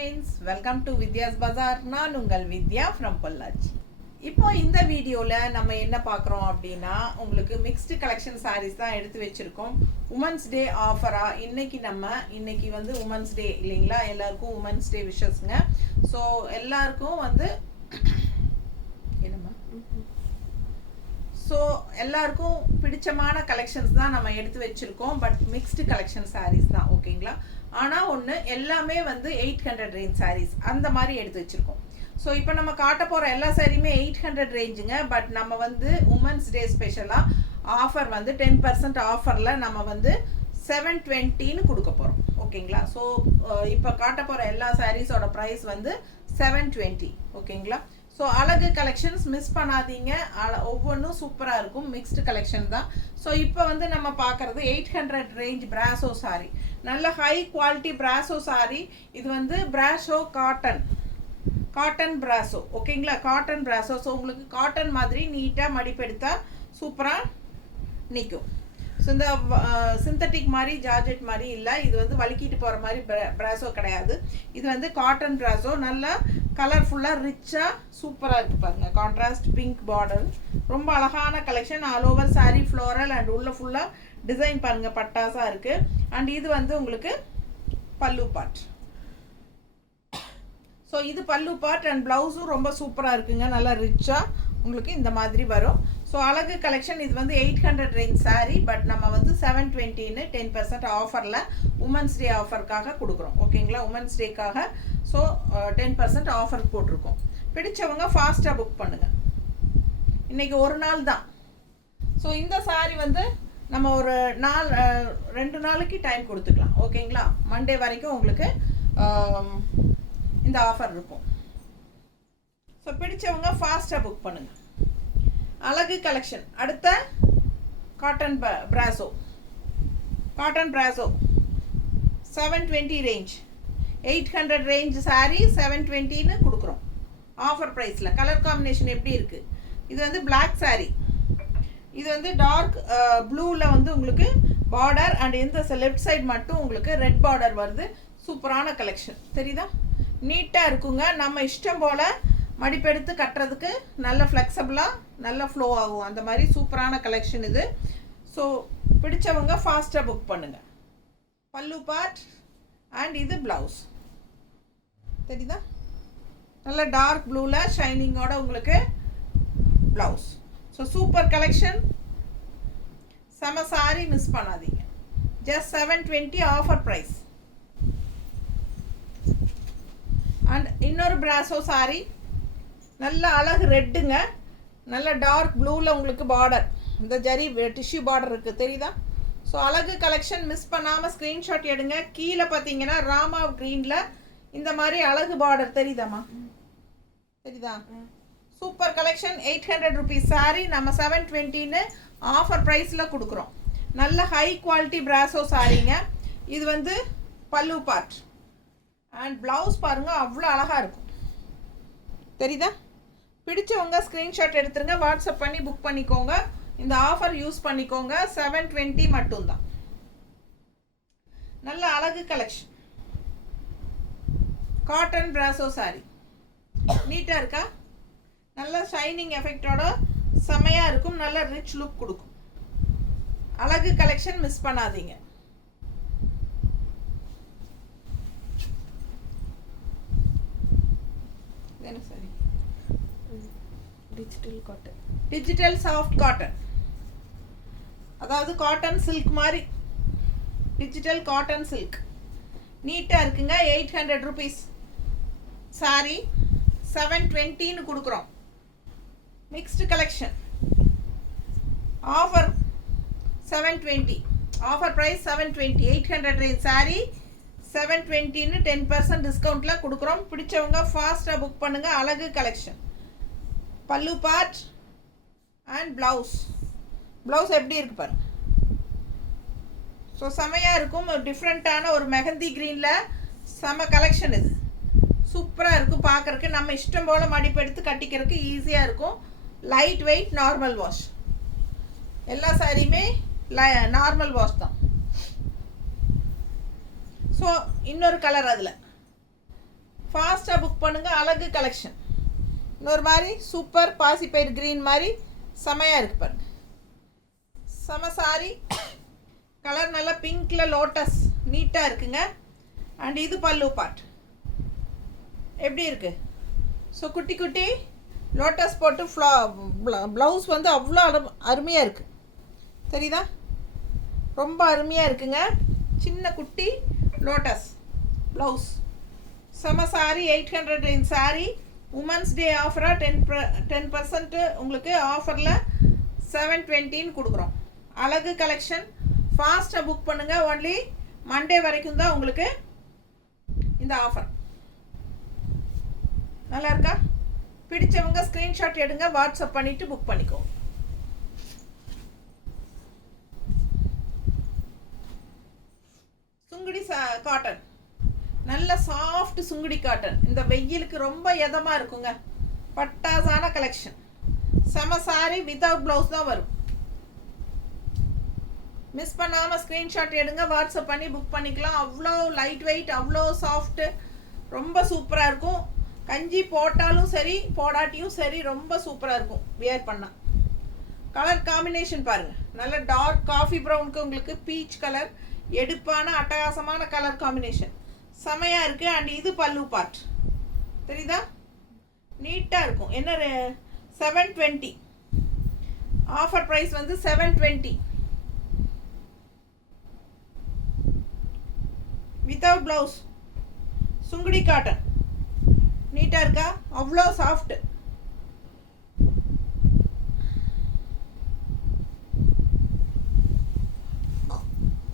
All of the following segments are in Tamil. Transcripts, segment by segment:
ஃப்ரெண்ட்ஸ், வெல்கம் டு வித்யாஸ் பஜார். நான் உங்கள் வித்யா ஃப்ரம் பொள்ளாச்சி. இப்போ இந்த வீடியோவில் நம்ம என்ன பார்க்குறோம் அப்படின்னா, உங்களுக்கு மிக்ஸ்டு கலெக்ஷன் சாரீஸ் தான் எடுத்து வச்சுருக்கோம். உமன்ஸ் டே ஆஃபராக இன்னைக்கு வந்து உமன்ஸ் டே இல்லைங்களா? எல்லாருக்கும் உமன்ஸ் டே விஷஸ்ங்க. ஸோ எல்லாருக்கும் வந்து என்னம்மா எல்லாருக்கும் பிடிச்சமான கலெக்ஷன்ஸ் தான் நம்ம எடுத்து வச்சுருக்கோம். பட் மிக்ஸ்டு கலெக்ஷன் சாரீஸ் தான், ஓகேங்களா? ஆனால் ஒன்று, எல்லாமே வந்து 800 ரேஞ்ச் சாரீஸ் அந்த மாதிரி எடுத்து வச்சுருக்கோம். ஸோ இப்போ நம்ம காட்ட போகிற எல்லா சாரியுமே 800 ரேஞ்சுங்க. பட் நம்ம வந்து உமன்ஸ் டே ஸ்பெஷலாக ஆஃபர் வந்து 10% ஆஃபரில் நம்ம வந்து 720ன்னு கொடுக்க போகிறோம், ஓகேங்களா? ஸோ இப்போ காட்ட போகிற எல்லா சாரீஸோட ப்ரைஸ் வந்து 720, ஓகேங்களா? ஸோ அழகு கலெக்ஷன்ஸ் மிஸ் பண்ணாதீங்க, ஒவ்வொன்றும் சூப்பராக இருக்கும். மிக்ஸ்டு கலெக்ஷன் தான். ஸோ இப்போ வந்து நம்ம பார்க்குறது 800 ரேஞ்ச் பிராசோ சாரி, நல்ல ஹை குவாலிட்டி பிராசோ சாரி. இது வந்து பிராசோ காட்டன் பிராசோ, ஓகேங்களா? Cotton brasso. ஸோ உங்களுக்கு காட்டன் மாதிரி நீட்டாக மடிப்பெடுத்தா சூப்பராக நிற்கும். ஸோ இந்த சிந்தட்டிக் மாதிரி ஜார்ஜெட் மாதிரி இல்லை, இது வந்து வலிக்கிட்டு போகிற மாதிரி பிராசோ கிடையாது. இது வந்து காட்டன் பிராசோ, நல்லா கலர்ஃபுல்லாக ரிச்சாக சூப்பராக இருக்குது பாருங்கள். கான்ட்ராஸ்ட் பிங்க் பார்டர், ரொம்ப அழகான collection. All over sari floral and உள்ள ஃபுல்லாக டிசைன் பாருங்கள், பட்டாஸாக இருக்குது. அண்ட் இது வந்து உங்களுக்கு பல்லு பார்ட். ஸோ இது பல்லு பார்ட் அண்ட் ப்ளவுஸும் ரொம்ப சூப்பராக இருக்குங்க, நல்லா ரிச்சாக உங்களுக்கு இந்த மாதிரி வரும். ஸோ அழகு கலெக்ஷன். இது வந்து 800 ரேஞ்ச் சாரீ, பட் நம்ம வந்து 720ன்னு 10% ஆஃபரில் உமன்ஸ் டே ஆஃபருக்காக கொடுக்குறோம், ஓகேங்களா? உமன்ஸ் டேக்காக. ஸோ 10% ஆஃபர் போட்டிருக்கோம். பிடிச்சவங்க ஃபாஸ்ட்டாக புக் பண்ணுங்கள், இன்றைக்கி ஒரு நாள் தான். ஸோ இந்த சாரீ வந்து நம்ம ஒரு 2 நாளைக்கு டைம் கொடுத்துக்கலாம், ஓகேங்களா? மண்டே வரைக்கும் உங்களுக்கு இந்த ஆஃபர் இருக்கும். ஸோ பிடிச்சவங்க ஃபாஸ்ட்டாக புக் பண்ணுங்கள். அழகு கலெக்ஷன். அடுத்த காட்டன் பிராசோ 720 ரேஞ்ச், 800 ரேஞ்ச் சாரீ 720ன்னு கொடுக்குறோம் ஆஃபர் ப்ரைஸில். கலர் காம்பினேஷன் எப்படி இருக்குது? இது வந்து பிளாக் சாரீ, இது வந்து டார்க் ப்ளூவில் வந்து உங்களுக்கு பார்டர் அண்ட் இந்த லெஃப்ட் சைடு மட்டும் உங்களுக்கு ரெட் பார்டர் வருது. சூப்பரான கலெக்ஷன், தெரியுதா? நீட்டாக இருக்குங்க. நம்ம இஷ்டம் போல் மடிப்பெடுத்து கட்டுறதுக்கு நல்ல ஃப்ளெக்சபிளாக நல்ல ஃப்ளோ ஆகும், அந்த மாதிரி சூப்பரான கலெக்ஷன் இது. ஸோ பிடிச்சவங்க ஃபாஸ்ட்டாக புக் பண்ணுங்கள். பல்லு பார்ட் அண்ட் இது ப்ளவுஸ், தெரியுதா? நல்ல டார்க் ப்ளூவில் ஷைனிங்கோட உங்களுக்கு ப்ளவுஸ். ஸோ சூப்பர் கலெக்ஷன், செம சாரி, மிஸ் பண்ணாதீங்க. Just 720 offer price. அண்ட் இன்னொரு பிராசோ சாரி, நல்ல அழகு ரெட்டுங்க, நல்ல டார்க் ப்ளூவில் உங்களுக்கு பார்டர், இந்த ஜரி டிஷ்யூ பார்டர் இருக்குது, தெரியுதா? ஸோ அழகு கலெக்ஷன், மிஸ் பண்ணாமல் ஸ்க்ரீன்ஷாட் எடுங்க. கீழே பார்த்தீங்கன்னா ராமா க்ரீனில் இந்த மாதிரி அழகு பார்டர் தெரியுதாம்மா? தெரியுதா? Super collection. 800 ருபீஸ் சாரீ நம்ம 720ன்னு ஆஃபர் ப்ரைஸில் கொடுக்குறோம். நல்ல ஹை குவாலிட்டி பிராசோ சாரீங்க. இது வந்து பல்லு பார்ட் அண்ட் ப்ளவுஸ் பாருங்கள், அவ்வளோ அழகாக இருக்கும், தெரியுதா? பிடிச்சவங்க ஸ்க்ரீன்ஷாட் எடுத்துருங்க, வாட்ஸ்அப் பண்ணி புக் பண்ணிக்கோங்க. இந்த ஆஃபர் யூஸ் பண்ணிக்கோங்க. 720 மட்டும்தான். நல்ல அழகு கலெக்ஷன். காட்டன் பிராசோ சாரி நீட்டாக இருக்கா? நல்ல ஷைனிங் எஃபெக்டோட செமையாக இருக்கும், நல்ல ரிச் லுக் கொடுக்கும். அழகு கலெக்ஷன், மிஸ் பண்ணாதீங்க. என்ன சாரி? டிஜிட்டல் சாஃப்ட் காட்டன், அதாவது காட்டன் சில்க் மாதிரி, டிஜிட்டல் காட்டன் சில்க் நீட்டாக இருக்குங்க. 800 ருபீஸ் சாரி 720ன்னு கொடுக்குறோம். Mixed collection offer 720, offer price 720. 800 range sari 720ன்னு 10% டிஸ்கவுண்ட்டில் கொடுக்குறோம். பிடிச்சவங்க ஃபாஸ்ட்டாக புக் பண்ணுங்கள். அழகு கலெக்ஷன். பல்லு பார்ட் அண்ட் ப்ளவுஸ் எப்படி இருக்கு பாருங்க. ஸோ செமையாக இருக்கும். டிஃப்ரெண்ட்டான ஒரு மெஹந்தி க்ரீனில் செம கலெக்ஷன். இது சூப்பராக இருக்கும் பார்க்குறக்கு. நம்ம இஷ்டம் போல் மடிப்பெடுத்து கட்டிக்கிறதுக்கு ஈஸியாக இருக்கும். Light weight, normal wash. எல்லா சாரியுமே நார்மல் வாஷ் தான். ஸோ இன்னொரு கலர் அதில் ஃபாஸ்ட்டாக புக் பண்ணுங்கள். அழகு கலெக்ஷன். இன்னொரு மாதிரி சூப்பர் பாசிப்பயிர் க்ரீன் மாதிரி செமையாக இருக்குது பாருங்க. செம சாரி. கலர் நல்லா பிங்க்கில் லோட்டஸ் நீட்டாக இருக்குங்க. அண்ட் இது பல்லு பார்ட் எப்படி இருக்குது? ஸோ குட்டி குட்டி லோட்டஸ் போட்டு ப்ளவுஸ் வந்து அவ்வளோ அருமையாக இருக்குது. தெரியுதா? ரொம்ப அருமையாக இருக்குங்க. சின்ன குட்டி லோட்டஸ் ப்ளவுஸ். செம sari. 800 range sari. Women's day ஆஃபராக 10% உங்களுக்கு ஆஃபரில் 720 கொடுக்குறோம். அழகு கலெக்ஷன். ஃபாஸ்ட்டாக புக் பண்ணுங்கள். ஒன்லி மண்டே வரைக்கும் தான் உங்களுக்கு இந்த ஆஃபர். நல்லா இருக்கா? பிடிச்சவங்க ஸ்க்ரீன்ஷாட் எடுங்க, வாட்ஸ்அப் பண்ணிவிட்டு புக் பண்ணிக்கோ. சுங்குடி காட்டன். நல்ல சாஃப்ட் சுங்குடி காட்டன். இந்த வெயிலுக்கு ரொம்ப இதமாக இருக்குங்க. பட்டாசான கலெக்ஷன். செம சாரி. வித்தவுட் ப்ளவுஸ் தான் வரும். மிஸ் பண்ணாமல் ஸ்க்ரீன்ஷாட் எடுங்க, வாட்ஸ்அப் பண்ணி புக் பண்ணிக்கலாம். அவ்வளோ லைட் வெயிட், அவ்வளோ சாஃப்ட்டு, ரொம்ப சூப்பராக இருக்கும். கஞ்சி போட்டாலும் சரி போடாட்டியும் சரி ரொம்ப சூப்பராக இருக்கும் வியர் பண்ணால். கலர் காம்பினேஷன் பாருங்கள். நல்ல டார்க் காஃபி ப்ரௌனுக்கு உங்களுக்கு பீச் கலர். எடுப்பான அட்டகாசமான கலர் காம்பினேஷன் செமையாக இருக்குது. அண்ட் இது பல்லு பார்ட். தெரியுதா? நீட்டாக இருக்கும். என்ன 720. ஆஃபர் ப்ரைஸ் வந்து 720. Without blouse. சுங்குடி காட்டன். நீட்டாக இருக்கா? அவ்வளோ சாஃப்ட்.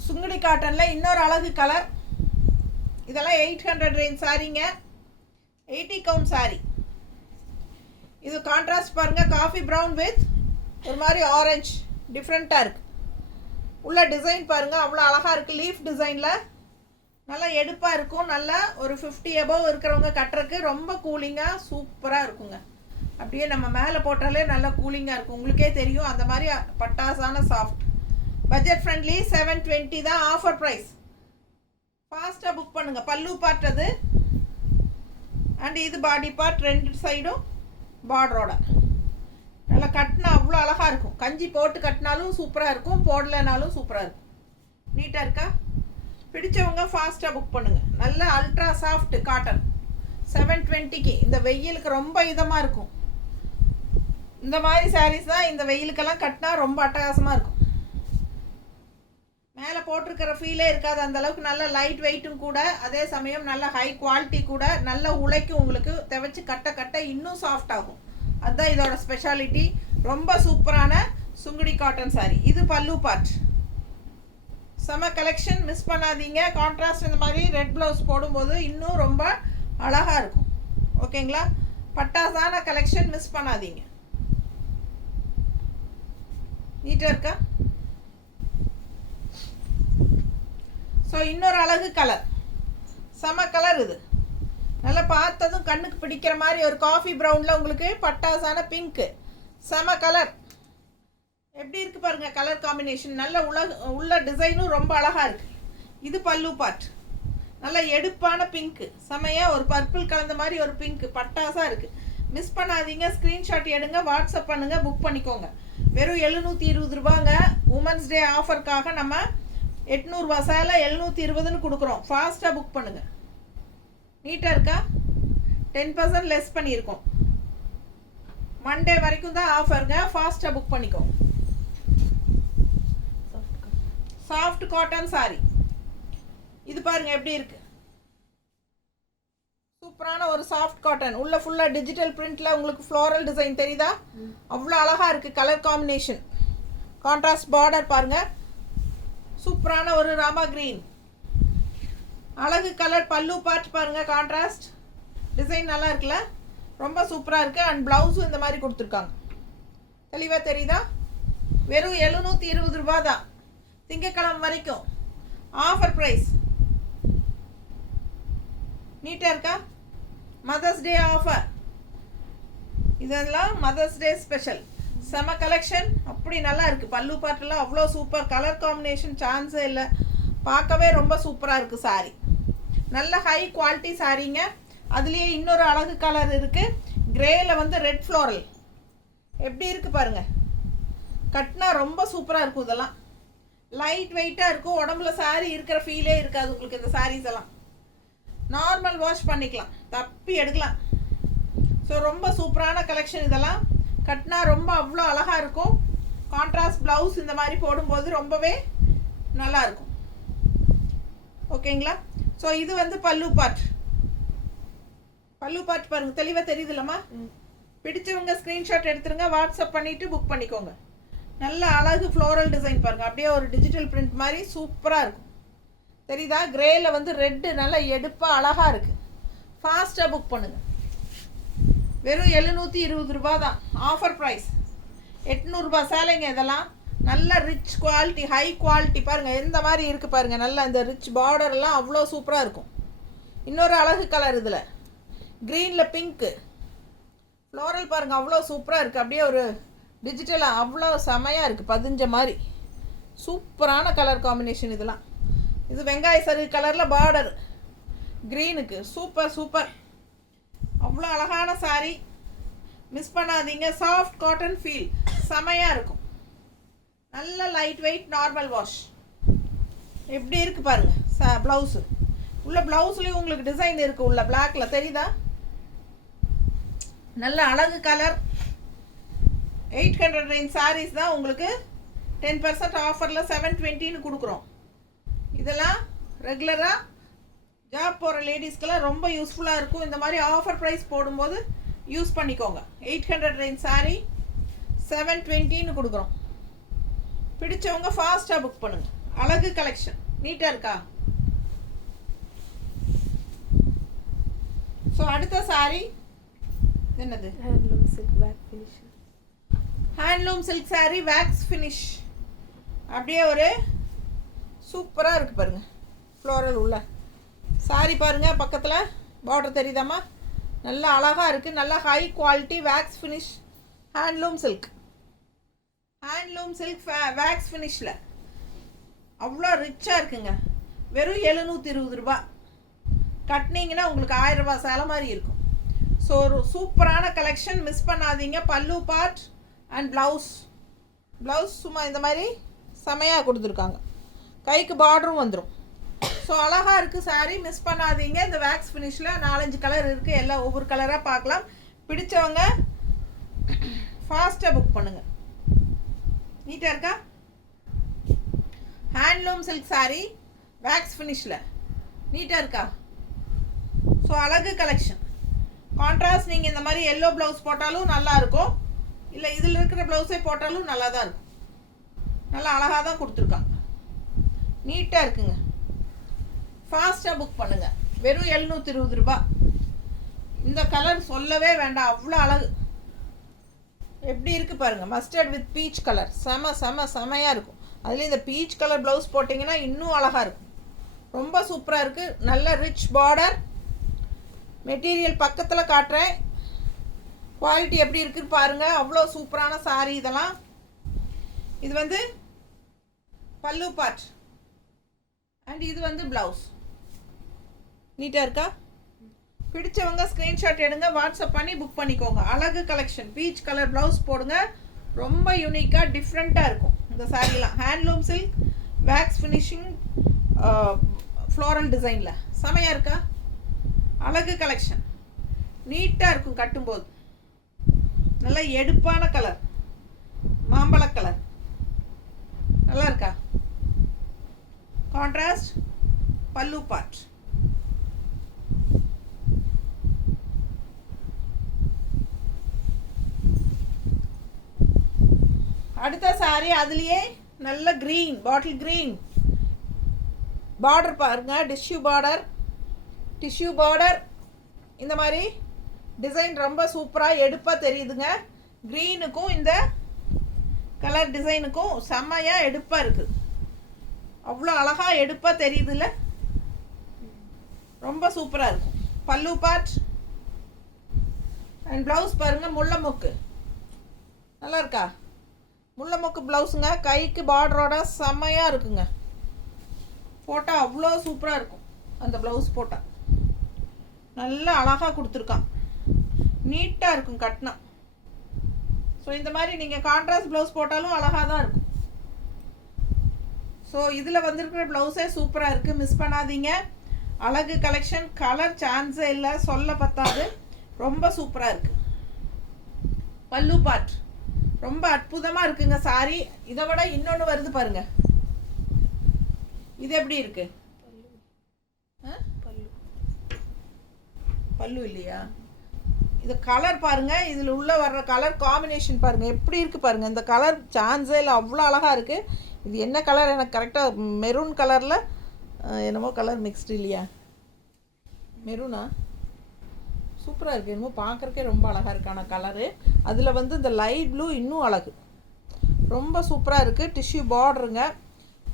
சுங்குடி காட்டனில் இன்னொரு அழகு கலர். இதெல்லாம் 800 ரேஞ்ச் சாரீங்க. 80 count sorry. இது கான்ட்ராஸ்ட் பாருங்கள். காஃபி ப்ரௌன் வித் ஒரு மாதிரி ஆரஞ்சு டிஃப்ரெண்ட்டாக இருக்குது. உள்ள டிசைன் பாருங்கள், அவ்வளோ அழகாக இருக்குது. லீஃப் டிசைனில் நல்லா எடுப்பாக இருக்கும். நல்லா ஒரு 50 above இருக்கிறவங்க கட்டுறதுக்கு ரொம்ப கூலிங்காக சூப்பராக இருக்குங்க. அப்படியே நம்ம மேலே போட்டாலே நல்லா கூலிங்காக இருக்கும். உங்களுக்கே தெரியும் அந்த மாதிரி பட்டாசான சாஃப்ட். Budget friendly. 720 தான் ஆஃபர் ப்ரைஸ். ஃபாஸ்ட்டாக புக் பண்ணுங்கள். பல்லு பார்ட் அது. அண்ட் இது பாடி பார்ட். 2 சைடும் பார்டரோட நல்லா கட்டினா அவ்வளோ அழகாக இருக்கும். கஞ்சி போட்டு கட்டினாலும் சூப்பராக இருக்கும், போடலைனாலும் சூப்பராக இருக்கும். நீட்டாக இருக்கா? பிடிச்சவங்க ஃபாஸ்ட்டாக புக் பண்ணுங்கள். நல்ல அல்ட்ரா சாஃப்ட் காட்டன். 720க்கு. இந்த வெயிலுக்கு ரொம்ப இதமாக இருக்கும். இந்த மாதிரி சாரீஸ் தான் இந்த வெயிலுக்கெல்லாம் கட்டினா ரொம்ப அட்டகாசமாக இருக்கும். மேலே போட்டிருக்கிற ஃபீலே இருக்காது. அந்தளவுக்கு நல்ல லைட் வெயிட்டும் கூட, அதே சமயம் நல்ல ஹை குவாலிட்டி கூட. நல்ல உழைக்கும். உங்களுக்கு துவைச்சி கட்ட கட்ட இன்னும் சாஃப்ட் ஆகும். அதுதான் இதோட ஸ்பெஷாலிட்டி. ரொம்ப சூப்பரான சுங்குடி காட்டன் சாரி. இது பல்லு பார்ட். செம கலெக்ஷன். மிஸ் பண்ணாதீங்க. கான்ட்ராஸ்ட் இந்த மாதிரி ரெட் ப்ளவுஸ் போடும்போது இன்னும் ரொம்ப அழகாக இருக்கும். ஓகேங்களா? பட்டாசான கலெக்ஷன். மிஸ் பண்ணாதீங்க. நீட்டாக இருக்கா? ஸோ இன்னொரு அழகு கலர். செம கலர் இது. நல்லா பார்த்ததும் கண்ணுக்கு பிடிக்கிற மாதிரி ஒரு காஃபி ப்ரௌனில் உங்களுக்கு பட்டாசான பிங்க்கு. செம கலர். எப்படி இருக்குது பாருங்கள் கலர் காம்பினேஷன். நல்ல உள்ள டிசைனும் ரொம்ப அழகாக இருக்குது. இது பல்லு பார்ட். நல்ல எடுப்பான பிங்க்கு. செமையாக ஒரு பர்பிள் கலந்த மாதிரி ஒரு பிங்க்கு பட்டாசாக இருக்குது. மிஸ் பண்ணாதீங்க. ஸ்க்ரீன்ஷாட் எடுங்க, வாட்ஸ்அப் பண்ணுங்கள், புக் பண்ணிக்கோங்க. வெறும் 720 ரூபாங்க. உமன்ஸ் டே ஆஃபருக்காக நம்ம 800 ரூபா சேலை 720ன்னு கொடுக்குறோம். ஃபாஸ்ட்டாக புக் பண்ணுங்கள். நீட்டாக இருக்கா? 10% லெஸ் பண்ணியிருக்கோம். மண்டே வரைக்கும் தான் ஆஃபருங்க. ஃபாஸ்ட்டாக புக் பண்ணிக்கோங்க. Soft cotton sorry. இது பாருங்க எப்படி இருக்கு. சூப்பரான ஒரு சாஃப்ட் காட்டன். உள்ள ஃபுல்லாக டிஜிட்டல் பிரிண்ட்ல உங்களுக்கு ஃப்ளோரல் டிசைன் தெரியுதா? அவ்வளோ அழகாக இருக்குது கலர் காம்பினேஷன். கான்ட்ராஸ்ட் பார்டர் பாருங்க. சூப்பரான ஒரு ராமா கிரீன் அழகு கலர். பல்லு பார்ட் பாருங்க. கான்ட்ராஸ்ட் டிசைன் நல்லா இருக்குல்ல? ரொம்ப சூப்பராக இருக்குது. அண்ட் ப்ளவுஸும் இந்த மாதிரி கொடுத்துருக்காங்க. தெளிவாக தெரியுதா? வெறும் 720 ரூபா தான். திங்கக்கிழமை வரைக்கும் ஆஃபர் ப்ரைஸ். நீட்டாக இருக்கா? Mother's day offer. இதெல்லாம் மதர்ஸ் டே ஸ்பெஷல். செம கலெக்ஷன். அப்படி நல்லா இருக்குது. பல்லு பாட்டெல்லாம் அவ்வளோ சூப்பர். கலர் காம்பினேஷன் சான்ஸே இல்லை. பார்க்கவே ரொம்ப சூப்பராக இருக்குது சாரி. நல்ல ஹை குவாலிட்டி சாரீங்க. அதுலேயே இன்னொரு அழகு கலர் இருக்குது. கிரேயில் வந்து ரெட் ஃப்ளோரல் எப்படி இருக்குது பாருங்கள். கட்டினா ரொம்ப சூப்பராக இருக்கும். இதெல்லாம் லைட் வெயிட்டாக இருக்கும். உடம்புல சாரீ இருக்கிற ஃபீலே இருக்காது உங்களுக்கு. இந்த சாரீஸ் எல்லாம் நார்மல் வாஷ் பண்ணிக்கலாம், தப்பி எடுக்கலாம். ஸோ ரொம்ப சூப்பரான கலெக்ஷன். இதெல்லாம் கட்டினா ரொம்ப அவ்வளோ அழகாக இருக்கும். கான்ட்ராஸ்ட் ப்ளவுஸ் இந்த மாதிரி போடும்போது ரொம்பவே நல்லாயிருக்கும். ஓகேங்களா? ஸோ இது வந்து பல்லு பார்ட். பல்லு பார்ட் பாருங்கள், தெளிவாக தெரியுது இல்லைம்மா? பிடிச்சவங்க ஸ்க்ரீன்ஷாட் எடுத்துருங்க, வாட்ஸ்அப் பண்ணிவிட்டு புக் பண்ணிக்கோங்க. நல்ல அழகு ஃப்ளோரல் டிசைன் பாருங்கள். அப்படியே ஒரு டிஜிட்டல் பிரிண்ட் மாதிரி சூப்பராக இருக்கும். தெரியுதா? கிரேயில் வந்து ரெட்டு நல்லா எடுப்பாக அழகாக இருக்குது. ஃபாஸ்ட்டாக புக் பண்ணுங்கள். வெறும் 720 ரூபா தான் ஆஃபர் ப்ரைஸ். 800 சேலைங்க இதெல்லாம். நல்ல ரிச் குவாலிட்டி, ஹை குவாலிட்டி பாருங்கள். எந்த மாதிரி இருக்குது பாருங்கள். நல்லா இந்த ரிச் பார்டர்லாம் அவ்வளோ சூப்பராக இருக்கும். இன்னொரு அழகு கலர் இதில் க்ரீனில் பிங்க்கு ஃப்ளோரல் பாருங்கள், அவ்வளோ சூப்பராக இருக்குது. அப்படியே ஒரு டிஜிட்டலாக அவ்வளோ செமையாக இருக்குது, பதிஞ்ச மாதிரி சூப்பரான கலர் காம்பினேஷன். இதெல்லாம் இது வெங்காய சருகு கலரில் பார்டர் க்ரீனுக்கு சூப்பர் சூப்பர். அவ்வளோ அழகான சாரீ, மிஸ் பண்ணாதீங்க. சாஃப்ட் காட்டன் ஃபீல் செமையாக இருக்கும். நல்ல லைட் வெயிட் நார்மல் வாஷ். எப்படி இருக்குது பாருங்கள். ப்ளவுஸு உள்ள ப்ளவுஸ்லேயும் உங்களுக்கு டிசைன் இருக்குது உள்ள பிளாக்ல, தெரியுதா? நல்ல அழகு கலர். 800 ரேஞ்ச் சாரீஸ் தான் உங்களுக்கு 10% ஆஃபரில் 720ன்னு கொடுக்குறோம். இதெல்லாம் ரெகுலராக ஜாப் போகிற லேடிஸ்க்கெல்லாம் ரொம்ப யூஸ்ஃபுல்லாக இருக்கும். இந்த மாதிரி ஆஃபர் ப்ரைஸ் போடும்போது யூஸ் பண்ணிக்கோங்க. 800 ரேஞ்ச் சாரீ 720ன்னு கொடுக்குறோம். பிடிச்சவங்க ஃபாஸ்ட்டாக புக் பண்ணுங்கள். அழகு கலெக்ஷன் நீட்டாக இருக்கா? ஸோ அடுத்த சாரீ என்னது? Handloom silk wax finish. Handloom silk sari wax finish. அப்படியே ஒரு சூப்பராக இருக்குது பாருங்கள். ஃப்ளோரல் உள்ள சாரீ பாருங்கள். பக்கத்தில் பார்டர் தெரியுதாம்மா? நல்லா அழகாக இருக்குது. நல்லா high quality wax finish handloom silk. Handloom silk wax ஃபினிஷில் அவ்வளோ ரிச்சாக இருக்குங்க. வெறும் 720 ரூபா. கட்டினீங்கன்னா உங்களுக்கு 1000 ரூபா சேலை மாதிரி இருக்கும். ஸோ ஒரு சூப்பரான கலெக்ஷன், மிஸ் பண்ணாதீங்க. பல்லு பார்ட் அண்ட் ப்ளவுஸ் சும்மா இந்த மாதிரி செமையாக கொடுத்துருக்காங்க. கைக்கு பார்டரும் வந்துடும். ஸோ அழகாக இருக்குது சாரீ, மிஸ் பண்ணாதீங்க. இந்த வேக்ஸ் ஃபினிஷில் 4-5 கலர் இருக்குது. எல்லாம் ஒவ்வொரு கலராக பார்க்கலாம். பிடிச்சவங்க ஃபாஸ்ட்டாக புக் பண்ணுங்கள். நீட்டாக இருக்கா? ஹேண்ட்லூம் சில்க் சாரீ வேக்ஸ் ஃபினிஷில் நீட்டாக இருக்கா? ஸோ அழகு கலெக்ஷன். கான்ட்ராஸ்ட் நீங்கள் இந்த மாதிரி எல்லோ ப்ளவுஸ் போட்டாலும் நல்லாயிருக்கும், இல்லை இதில் இருக்கிற ப்ளவுஸே போட்டாலும் நல்லா தான் இருக்கும். நல்லா அழகாக தான் கொடுத்துருக்காங்க. நீட்டாக இருக்குங்க. ஃபாஸ்ட்டாக புக் பண்ணுங்கள். வெறும் 720 ரூபா. இந்த கலர் சொல்லவே வேண்டாம், அவ்வளோ அழகு. எப்படி இருக்குது பாருங்கள். மஸ்டர்ட் வித் பீச் கலர் செமையாக இருக்கும். அதுலேயும் இந்த பீச் கலர் ப்ளவுஸ் போட்டிங்கன்னா இன்னும் அழகாக இருக்கும். ரொம்ப சூப்பராக இருக்குது. நல்ல ரிச் பார்டர். மெட்டீரியல் பக்கத்தில் காட்டுறேன். குவாலிட்டி எப்படி இருக்குன்னு பாருங்கள். அவ்வளோ சூப்பரான சாரீ இதெல்லாம். இது வந்து பல்லு பார்ட் அண்ட் இது வந்து ப்ளவுஸ். நீட்டாக இருக்கா? பிடிச்சவங்க ஸ்க்ரீன்ஷாட் எடுங்க, வாட்ஸ்அப் பண்ணி புக் பண்ணிக்கோங்க. அழகு கலெக்ஷன். பீச் கலர் ப்ளவுஸ் போடுங்க. ரொம்ப யூனிக்காக டிஃப்ரெண்ட்டாக இருக்கும் இந்த சாரீலாம். Handloom silk wax finishing floral டிசைனில் செமையாக இருக்கா? அழகு கலெக்ஷன். நீட்டாக இருக்கும் கட்டும்போது. நல்லா எடுப்பான கலர், மாம்பழ கலர். நல்லா இருக்கா? கான்ட்ராஸ்ட் பல்லு பார்ட். அடுத்த சாரி அதுலேயே நல்ல க்ரீன், பாட்டில் க்ரீன் பார்டர் பாருங்க. டிஷ்யூ பார்டர் இந்த மாதிரி டிசைன் ரொம்ப சூப்பராக எடுப்பாக தெரியுதுங்க. க்ரீனுக்கும் இந்த கலர் டிசைனுக்கும் செம்மையாக எடுப்பாக இருக்குது. அவ்வளோ அழகாக எடுப்பாக தெரியுதுல்ல? ரொம்ப சூப்பராக இருக்கும். பல்லு பார்ட் அண்ட் ப்ளவுஸ் பாருங்கள். முல்லை மொக்கு நல்லா இருக்கா? முல்லை மொக்கு ப்ளவுஸுங்க. கைக்கு பார்டரோட செம்மையாக இருக்குங்க. போட்டால் அவ்வளோ சூப்பராக இருக்கும் அந்த ப்ளவுஸ் போட்டால். நல்லா அழகாக கொடுத்துருக்கான், நீட்டாக இருக்கும் கட்டினா. ஸோ இந்த மாதிரி நீங்கள் கான்ட்ராஸ்ட் ப்ளவுஸ் போட்டாலும் அழகாக தான் இருக்கும். ஸோ இதில் வந்திருக்கிற ப்ளவுஸே சூப்பராக இருக்குது, மிஸ் பண்ணாதீங்க. அழகு கலெக்ஷன், கலர் சான்ஸே இல்லை, சொல்ல பத்தாது, ரொம்ப சூப்பராக இருக்குது. பல்லு பார்ட் ரொம்ப அற்புதமாக இருக்குங்க சாரி. இதை விட இன்னொன்று வருது பாருங்க, இது எப்படி இருக்கு? பல்லு இல்லையா? இது கலர் பாருங்க, இதில் உள்ள வர்ற கலர் காம்பினேஷன் பாருங்க எப்படி இருக்கு பாருங்க. இந்த கலர் சான்ஸே இல்லை, அவ்வளோ அழகாக இருக்கு. இது என்ன கலர்? எனக்கு கரெக்டாக மெரூன் கலரில் என்னமோ கலர் மிக்ஸ்டு இல்லையா? மெரூனா? சூப்பராக இருக்குது, என்னமோ பார்க்குறக்கே ரொம்ப அழகாக இருக்கான கலரு. அதில் வந்து இந்த லைட் ப்ளூ இன்னும் அழகு, ரொம்ப சூப்பராக இருக்குது. டிஷ்யூ பார்டருங்க,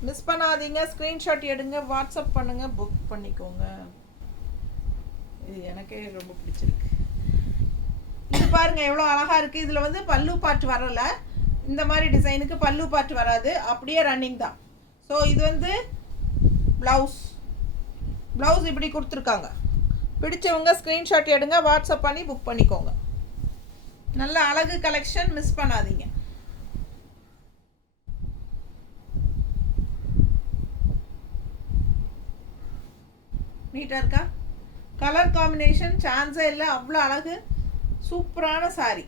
மிஸ் பண்ணாதீங்க. ஸ்க்ரீன்ஷாட் எடுங்க, வாட்ஸ்அப் பண்ணுங்கள், புக் பண்ணிக்கோங்க. இது எனக்கே ரொம்ப பிடிச்சிருக்கு. இது பாருங்கள் எவ்வளோ அழகாக இருக்குது. இதில் வந்து பல்லு பாட்டு வரலை, இந்த மாதிரி டிசைனுக்கு பல்லு பாட்டு வராது, அப்படியே ரன்னிங் தான். ஸோ இது வந்து ப்ளவுஸ் இப்படி கொடுத்துருக்காங்க. பிடிச்சவங்க ஸ்க்ரீன்ஷாட் எடுங்க, வாட்ஸ்அப் பண்ணி புக் பண்ணிக்கோங்க. நல்ல அழகு கலெக்ஷன், மிஸ் பண்ணாதீங்க. நீட்டாக இருக்கா? கலர் காம்பினேஷன் சான்ஸே இல்லை, அவ்வளோ அழகு, சூப்பரான சாரி.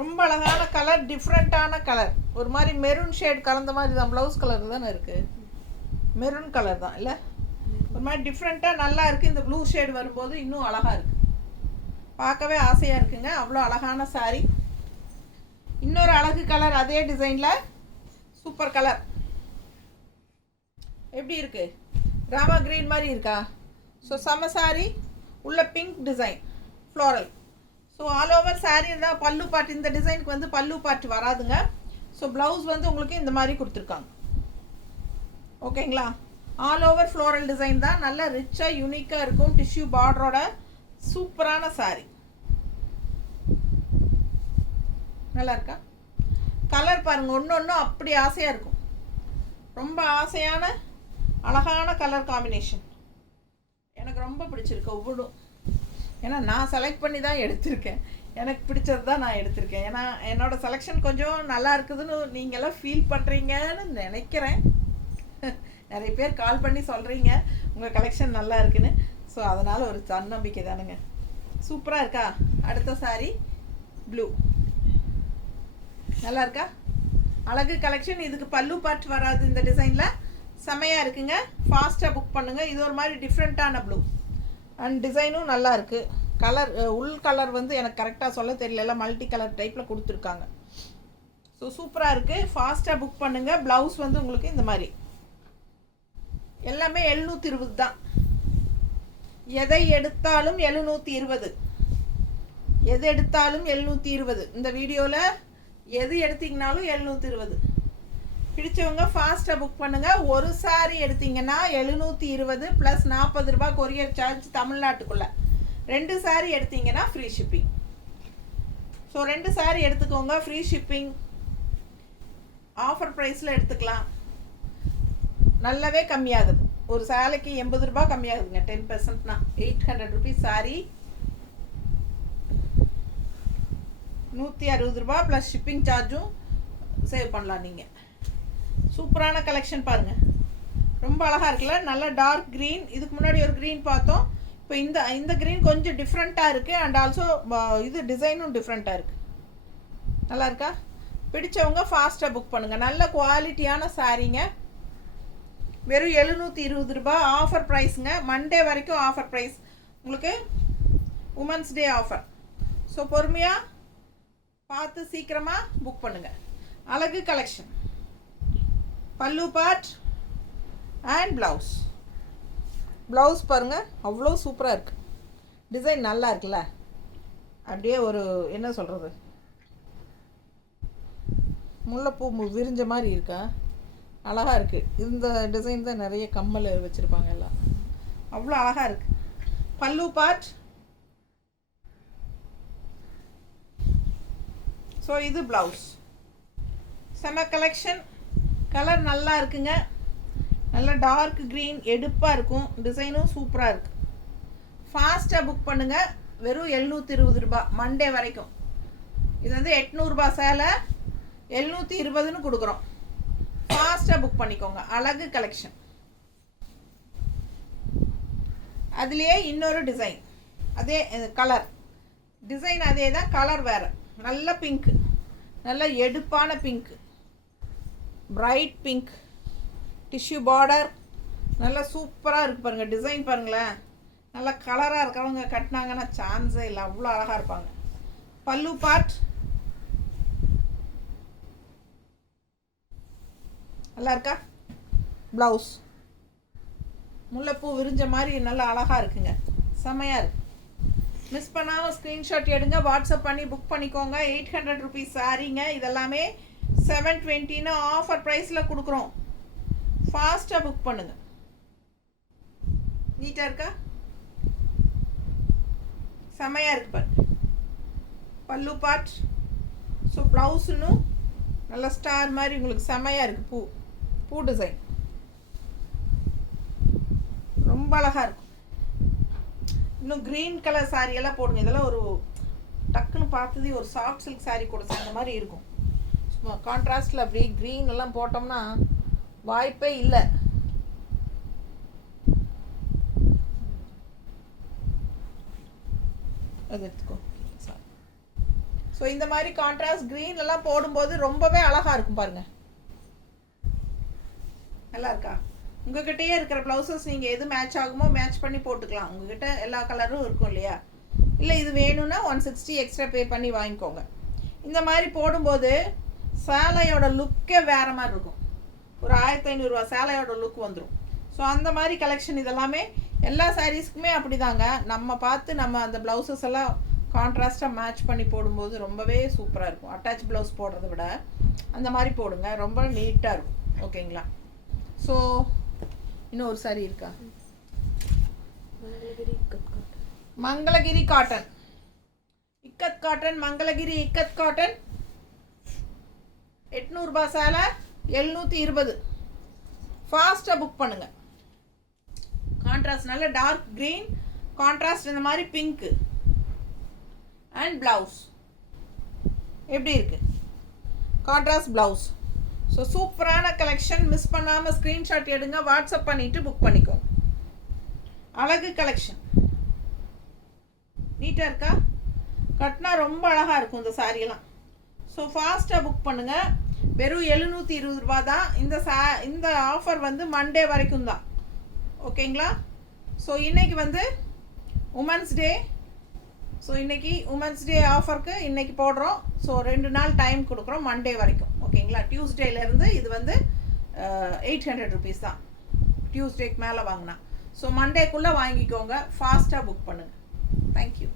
ரொம்ப அழகான கலர், டிஃப்ரெண்ட்டான கலர், ஒரு மாதிரி மெரூன் ஷேட் கலந்த மாதிரி தான். ப்ளவுஸ் கலர் தானே இருக்குது, மெரூன் கலர் தான் இல்லை? ஒரு மாதிரி டிஃப்ரெண்ட்டாக நல்லா இருக்குது. இந்த ப்ளூ ஷேட் வரும்போது இன்னும் அழகாக இருக்குது, பார்க்கவே ஆசையாக இருக்குங்க. அவ்வளோ அழகான சாரி. இன்னொரு அழகு கலர், அதே டிசைனில் சூப்பர் கலர். எப்படி இருக்குது? ராமா க்ரீன் மாதிரி இருக்கா? ஸோ செம்ம சாரி, உள்ள pink design floral. So all over sari தான். பல்லு பாட்டு இந்த டிசைனுக்கு வந்து பல்லு பாட்டு வராதுங்க. ஸோ ப்ளவுஸ் வந்து உங்களுக்கு இந்த மாதிரி கொடுத்துருக்காங்க, ஓகேங்களா? ஆல் ஓவர் ஃப்ளோரல் டிசைன் தான், நல்ல ரிச்சாக யூனிக்காக இருக்கும். டிஷ்யூ பார்டரோட சூப்பரான சாரீ. நல்லா இருக்கா? கலர் பாருங்கள், ஒன்று ஒன்றும் அப்படி ஆசையாக இருக்கும். ரொம்ப ஆசையான அழகான கலர் காம்பினேஷன், எனக்கு ரொம்ப பிடிச்சிருக்கு ஒவ்வொன்றும். ஏன்னா நான் செலக்ட் பண்ணி தான் எடுத்திருக்கேன், எனக்கு பிடிச்சது தான் நான் எடுத்திருக்கேன். ஏன்னா என்னோடய செலெக்ஷன் கொஞ்சம் நல்லா இருக்குதுன்னு நீங்களாம் ஃபீல் பண்ணுறீங்கன்னு நினைக்கிறேன். நிறைய பேர் கால் பண்ணி சொல்கிறீங்க உங்கள் கலெக்ஷன் நல்லா இருக்குன்னு. ஸோ அதனால் ஒரு தன்னம்பிக்கை தானுங்க. சூப்பராக இருக்கா? அடுத்த சாரி ப்ளூ, நல்லா இருக்கா? அழகு கலெக்ஷன். இதுக்கு பல்லு பாட்டு வராது இந்த டிசைனில், செமையாக இருக்குங்க. ஃபாஸ்ட்டாக புக் பண்ணுங்கள். இது ஒரு மாதிரி டிஃப்ரெண்ட்டான ப்ளூ அண்ட் டிசைனும் நல்லா இருக்குது. கலர் உள் கலர் வந்து எனக்கு கரெக்டாக சொல்ல தெரியல, மல்டி கலர் டைப்பில் கொடுத்துருக்காங்க. ஸோ சூப்பராக இருக்குது, ஃபாஸ்ட்டாக புக் பண்ணுங்கள். ப்ளவுஸ் வந்து உங்களுக்கு இந்த மாதிரி எல்லாமே 720 தான். எதை எடுத்தாலும் 720, எது எடுத்தாலும் 720. இந்த வீடியோவில் எது எடுத்தீங்கனாலும் 720. பிடிச்சவங்க ஃபாஸ்ட்டாக புக் பண்ணுங்கள். ஒரு சாரி எடுத்தீங்கன்னா 720 ப்ளஸ் 40 ரூபா கொரியர் சார்ஜ் தமிழ்நாட்டுக்குள்ளே. 2 சாரி எடுத்தீங்கன்னா ஃப்ரீ ஷிப்பிங். ஸோ 2 சாரி எடுத்துக்கோங்க, ஃப்ரீ ஷிப்பிங். ஆஃபர் ப்ரைஸில் எடுத்துக்கலாம். நல்லாவே கம்மியாகுது, ஒரு சாலைக்கு 80 ரூபா கம்மியாகுதுங்க. 10%னா 800 ருபீஸ் சாரி 160 ரூபா ப்ளஸ் ஷிப்பிங் சார்ஜும் சேவ் பண்ணலாம் நீங்கள். சூப்பரான கலெக்ஷன் பாருங்கள், ரொம்ப அழகாக இருக்குல்ல? நல்ல டார்க் க்ரீன். இதுக்கு முன்னாடி ஒரு க்ரீன் பார்த்தோம், இப்போ இந்த க்ரீன் கொஞ்சம் டிஃப்ரெண்ட்டாக இருக்குது. அண்ட் ஆல்சோ இது டிசைனும் டிஃப்ரெண்ட்டாக இருக்குது. நல்லா இருக்கா? பிடிச்சவங்க ஃபாஸ்ட்டாக புக் பண்ணுங்கள். நல்ல குவாலிட்டியான சாரீங்க. வெறும் 720 ரூபா ஆஃபர் ப்ரைஸுங்க. மண்டே வரைக்கும் ஆஃபர் ப்ரைஸ் உங்களுக்கு, உமன்ஸ் டே ஆஃபர். ஸோ பொறுமையாக பார்த்து சீக்கிரமாக புக் பண்ணுங்கள். அழகு கலெக்ஷன், பல்லு பார்ட் அண்ட் ப்ளவுஸ் பாருங்கள், அவ்வளோ சூப்பராக இருக்குது. டிசைன் நல்லா இருக்குல்ல? அப்படியே ஒரு என்ன சொல்கிறது, முல்லைப்பூ விரிஞ்ச மாதிரி இருக்கா? அழகாக இருக்குது. இந்த டிசைன் தான் நிறைய கம்மல் வச்சுருப்பாங்க எல்லாம், அவ்வளோ அழகாக இருக்குது. பல்லு பார்ட். ஸோ இது ப்ளவுஸ். செம கலெக்ஷன். கலர் நல்லா இருக்குங்க, நல்ல டார்க் க்ரீன் எடுப்பாக இருக்கும். டிசைனும் சூப்பராக இருக்குது. ஃபாஸ்ட்டாக புக் பண்ணுங்கள். வெறும் 720 ரூபாய் மண்டே வரைக்கும். இது வந்து 800 ரூபாய் சேலை 720ன்னு கொடுக்குறோம். ஃபாஸ்ட்டாக புக் பண்ணிக்கோங்க. அழகு கலெக்ஷன். அதுலேயே இன்னொரு டிசைன், அதே கலர் டிசைன் அதே தான், கலர் வேறு. நல்ல பிங்க்கு, நல்ல எடுப்பான pink, bright pink, tissue border, நல்லா சூப்பராக இருக்குது பாருங்கள். டிசைன் பாருங்களேன், நல்லா கலராக இருக்கிறவங்க கட்டினாங்கன்னா சான்ஸே இல்லை, அவ்வளோ அழகாக இருப்பாங்க. பல்லு பார்ட் நல்லா இருக்கா? ப்ளவுஸ் முல்லைப்பூ விரிஞ்ச மாதிரி நல்லா அழகாக இருக்குங்க, செம்மையாக இருக்கு. மிஸ் பண்ணாமல் ஸ்க்ரீன்ஷாட் எடுங்க, வாட்ஸ்அப் பண்ணி புக் பண்ணிக்கோங்க. 800 ருபீஸ் சாரீங்க. இதெல்லாமே 720ன்னு ஆஃபர் ப்ரைஸில் கொடுக்குறோம். ஃபாஸ்ட்டாக புக் பண்ணுங்கள். நீட்டாக இருக்கா? செம்மையாக இருக்கு பாரு. பல்லு பார்ட். ஸோ ப்ளவுஸுன்னு நல்லா ஸ்டார் மாதிரி உங்களுக்கு செம்மையாக இருக்குது. பூ டிசைன் ரொம்ப அழகாக இருக்கும். இன்னும் க்ரீன் கலர் சாரியெல்லாம் போடுங்க. இதெல்லாம் ஒரு டக்குன்னு பார்த்தது ஒரு சாஃப்ட் சில்க் சாரீ கூட சேர்ந்த மாதிரி இருக்கும். சும்மா கான்ட்ராஸ்டில் அப்படி க்ரீன் எல்லாம் போட்டோம்னா வாய்ப்பே இல்லை. அது எடுத்துக்கோ. ஸோ இந்த மாதிரி கான்ட்ராஸ்ட் க்ரீன் எல்லாம் போடும்போது ரொம்பவே அழகாக இருக்கும் பாருங்கள். நல்லா இருக்கா? உங்ககிட்டயே இருக்கிற ப்ளவுசஸ் நீங்கள் எது மேட்ச் ஆகுமோ மேட்ச் பண்ணி போட்டுக்கலாம். உங்ககிட்ட எல்லா கலரும் இருக்கும் இல்லையா? இல்லை இது வேணும்னா 160 எக்ஸ்ட்ரா பே பண்ணி வாங்கிக்கோங்க. இந்த மாதிரி போடும்போது சேலையோட லுக்கே வேறு மாதிரி இருக்கும். ஒரு 1500 ரூபா சேலையோட லுக் வந்துடும். ஸோ அந்த மாதிரி கலெக்ஷன் இதெல்லாமே எல்லா சாரீஸ்க்குமே அப்படி தாங்க. நம்ம பார்த்து நம்ம அந்த ப்ளவுசஸ் எல்லாம் கான்ட்ராஸ்ட்டாக மேட்ச் பண்ணி போடும்போது ரொம்பவே சூப்பராக இருக்கும். அட்டாச் ப்ளவுஸ் போடுறத விட அந்த மாதிரி போடுங்க, ரொம்ப நீட்டாக இருக்கும். ஓகேங்களா? ஸோ இன்னும் ஒரு சாரி இருக்கா? Mangalagiri cotton, ikat cotton, Mangalagiri ikat cotton 800 ரூபாய் சேலை 720. ஃபாஸ்ட்டாக புக் பண்ணுங்க. கான்ட்ராஸ்ட் நல்ல டார்க் க்ரீன் கான்ட்ராஸ்ட், இந்த மாதிரி பிங்க்கு அண்ட் ப்ளவுஸ் எப்படி இருக்கு? Contrast blouse. ஸோ சூப்பரான கலெக்ஷன். மிஸ் பண்ணாமல் ஸ்க்ரீன்ஷாட் எடுங்க, வாட்ஸ்அப் பண்ணிவிட்டு புக் பண்ணிக்கோங்க. அழகு கலெக்ஷன். நீட்டாக இருக்கா? கட்டினா ரொம்ப அழகாக இருக்கும் இந்த சாரியெல்லாம். ஸோ ஃபாஸ்ட்டாக புக் பண்ணுங்கள். வெறும் 720 ரூபா தான். இந்த ஆஃபர் வந்து மண்டே வரைக்கும் தான். ஓகேங்களா? ஸோ இன்றைக்கி வந்து உமன்ஸ் டே. ஸோ இன்றைக்கி உமன்ஸ் டே ஆஃபருக்கு இன்றைக்கி போடுறோம். ஸோ 2 நாள் டைம் கொடுக்குறோம், மண்டே வரைக்கும். ஓகேங்களா? டியூஸ்டேலேருந்து இது வந்து 800 ருபீஸ் தான் டியூஸ்டேக்கு மேலே வாங்கினா. ஸோ மண்டேக்குள்ளே வாங்கிக்கோங்க. ஃபாஸ்ட்டாக புக் பண்ணுங்கள். தேங்க்யூ.